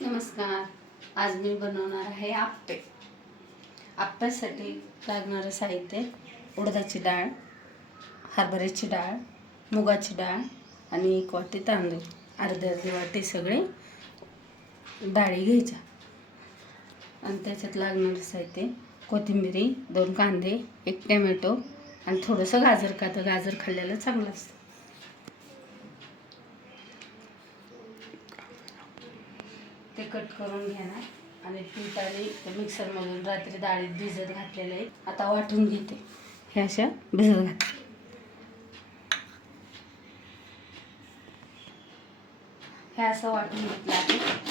नमस्कार. आज मी बनवणार आहे आप्पे. आप्प्यासाठी लागणारं साहित्य: उडदाची डाळ, हरभऱ्याची डाळ, मुगाची डाळ आणि 1 वाटी तांदूळ. अर्धी वाटी सगळे डाळी घ्यायच्या. आणि त्याच्यात लागणारं साहित्य: कोथिंबीर, 2 कांदे, 1 टोमॅटो आणि थोडंसं गाजर. का तर गाजर खाल्लेलं चांगलं असतं. ते कट करून घेणार आणि पीठ आणि मिक्सरमधून रात्री डाळीत भिजत घातलेलं आहे. आता वाटून घेते. हे अशा भिजत घातले. हे असं वाटून घेतलं आहे.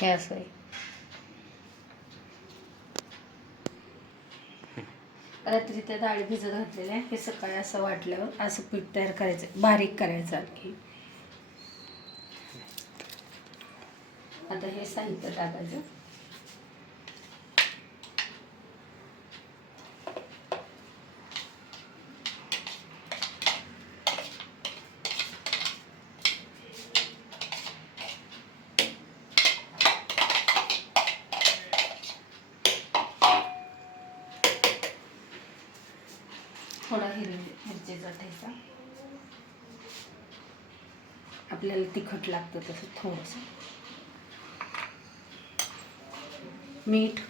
हे असं आहे. रात्री त्या डाळी भिजत घातलेल्या हे सकाळी असं वाटल्यावर असं पीठ तयार करायचं, बारीक करायचं. आणखी आता हे साहित्य टाकायचं. थोडा मिरचीचा ठेचा, आपल्याला तिखट लागतं तसं थोडंसं, मीठ,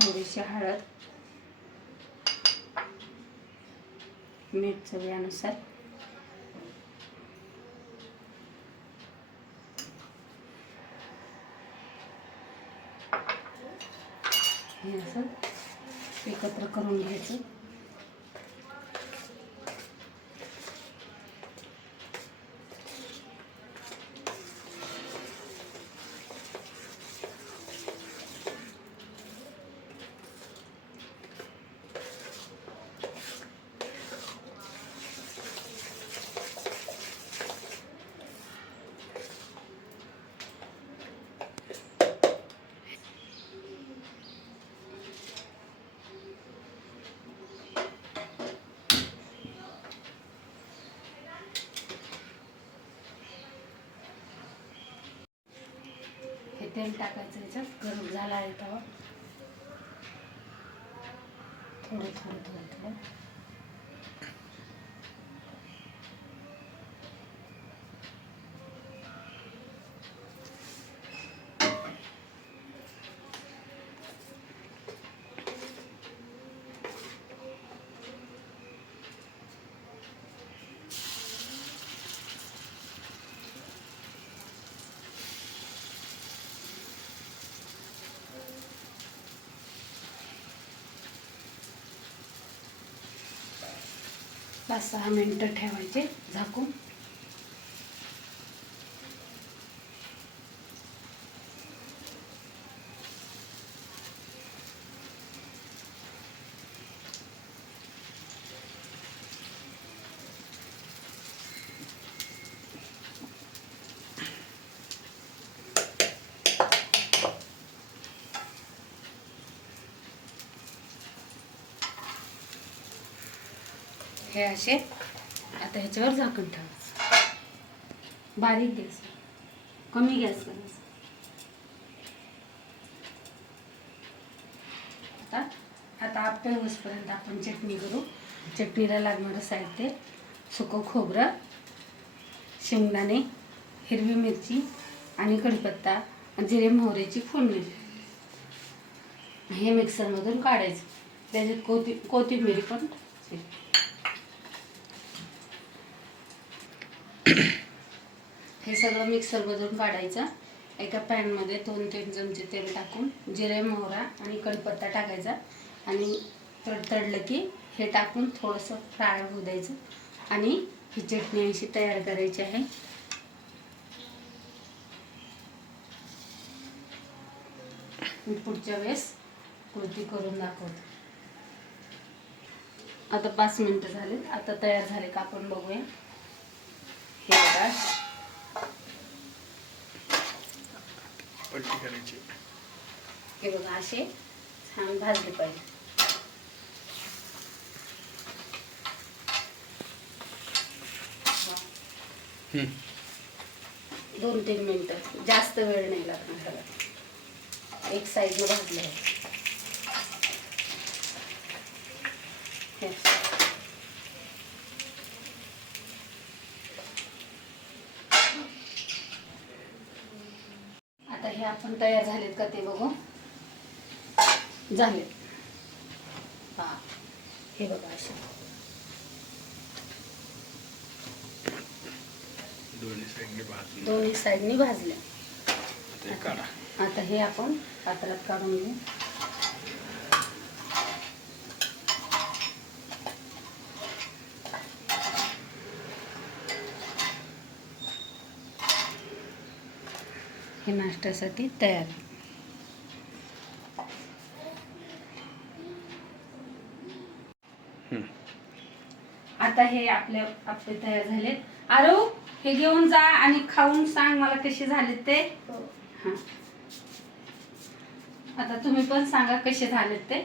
थोडीशी हळद, मीठ चवीनुसार, हे असं एकत्र करून घ्यायचं. तेल टाकायचं. याच्यात गरम झाला आहे तेव्हा थोडं थोडं थोडं थोडं पाच 6 मिनिटं ठेवायचे झाकून. हे असे आता ह्याच्यावर झाकण ठेवायचं. बारीक गॅस, कमी गॅस करायचा. आता आप्पे होईपर्यंत आपण चटणी करू. चटणीला लागणारं साहित्य: सुकं खोबरं, शेंगदाणे, हिरवी मिरची आणि कढीपत्ता, जिरे मोहरीची फोडणी. हे मिक्सरमधून काढायचं. त्याच्यात कोथिंबीर पण. हे सगळं मिक्सरमधून काढायचं. एका पॅनमध्ये 2-3 चमचे तेल टाकून जिरे मोहरा आणि कढीपत्ता टाकायचा आणि तडतडलं की हे टाकून थोडंसं फ्राय होऊ द्यायचं. आणि ही चटणी अशी तयार करायची आहे. मी पुढच्या वेळेस कृती करून दाखवते. आता 5 मिनिटं झाली. आता तयार झाले का आपण बघूया. हे बघा पलटी करायची. हे बघा असे छान भाजले पाहिजे. 2-3 मिनिटं, जास्त वेळ नाही लागणार त्याला. एक साईडनं भाजलं आहे. आता हे आपण तयार झालेत का ते बघू. झाले. हा हे बघा असे दोन्ही साईडनी भाजल्या. आता हे आपण पात्रात काढून घेऊ. हे नाश्त्यासाठी तयार. आता हे आपले तयार झालेत. आरू हे घेऊन जा आणि खाऊन सांग मला कसे झालेत ते. हा आता तुम्ही पण सांगा कसे झालेत ते.